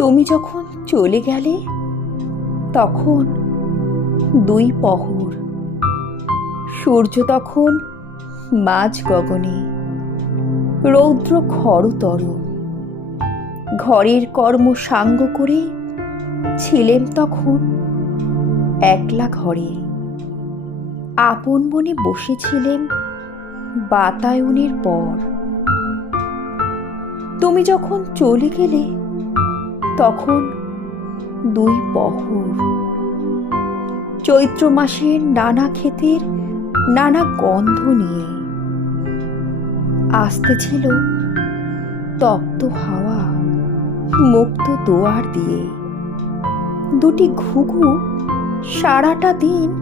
তুমি যখন চলে গেলে, তখন দুই পহর। সূর্য তখন মাঝ গগনে, রৌদ্র খরতর ঘরের কর্ম সাঙ্গ করে ছিলেন তখন একলা ঘরে। আপন বনে বসেছিলেন বাতায়নের পর। তুমি যখন চলে গেলে তখন দুই পহর। চৈত্র মাসের নানা ক্ষেতের নানা গন্ধ নিয়ে আসতেছিল তপ্ত হাওয়া, মুক্ত দোয়ার দিয়ে। দুটি ঘুঘু সারাটা দিন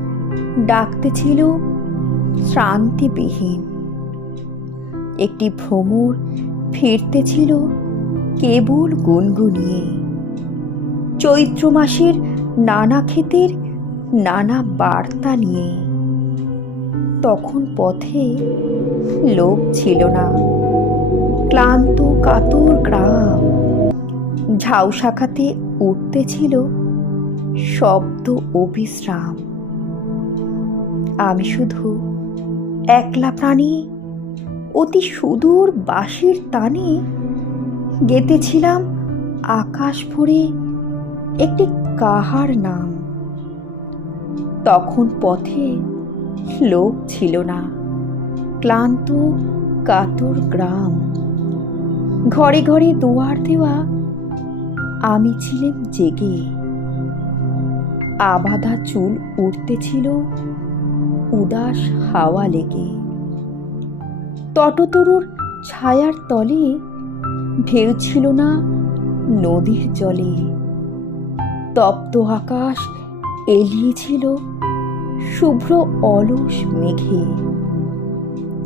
ডাকতেছিল শ্রান্তিবিহীন। একটি ভ্রমর ফিরতেছিল কেবল গুনগুনিয়ে। চৈত্র মাসের নানা ক্ষেতের নানা বার্তা নিয়ে। তখন পথে লোক ছিল না। ক্লান্ত কাতর গ্রাম। ঝাউ শাখাতে উঠতেছিল শব্দ অবিশ্রাম। আমি শুধু একলা প্রাণী অতি সুদূর বাঁশির টানে গেতেছিলাম আকাশ ভরে একটি কাহার নাম। তখন পথে লোক ছিল না। ক্লান্ত কাতর গ্রাম। ঘরে ঘরে দুয়ার দেওয়া আমি ছিলাম জেগে। আবাধা চুল উঠতেছিল উদাস হাওয়া লেগে। তটতরুর ছায়ার তলে ঢেউ ছিল না নদীর জলে। তপ্ত আকাশ এলিয়েছিল শুভ্র অলস মেঘে।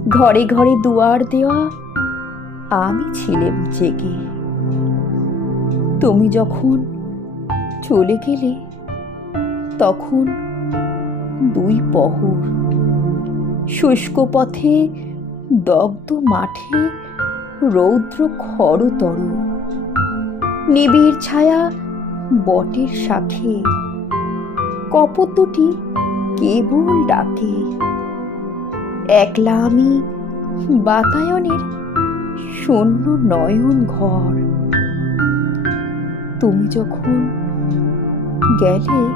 ঘরে ঘরে দুয়ার দেওয়া আমি ছিলাম জেগে। তুমি যখন চলে গেলে, তখন দুই পহর শুষ্ক পথে দগ্ধ মাঠে রৌদ্র খরতর। নিবিড় ছায়া বটের সাথে। কপত দুটি কেবল ডাকে। একলা আমি বাতায়নের শূন্য নয়ন ঘর। তুমি যখন গেলে,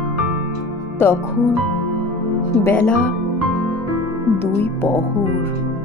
তখন বেলা দুই পহর।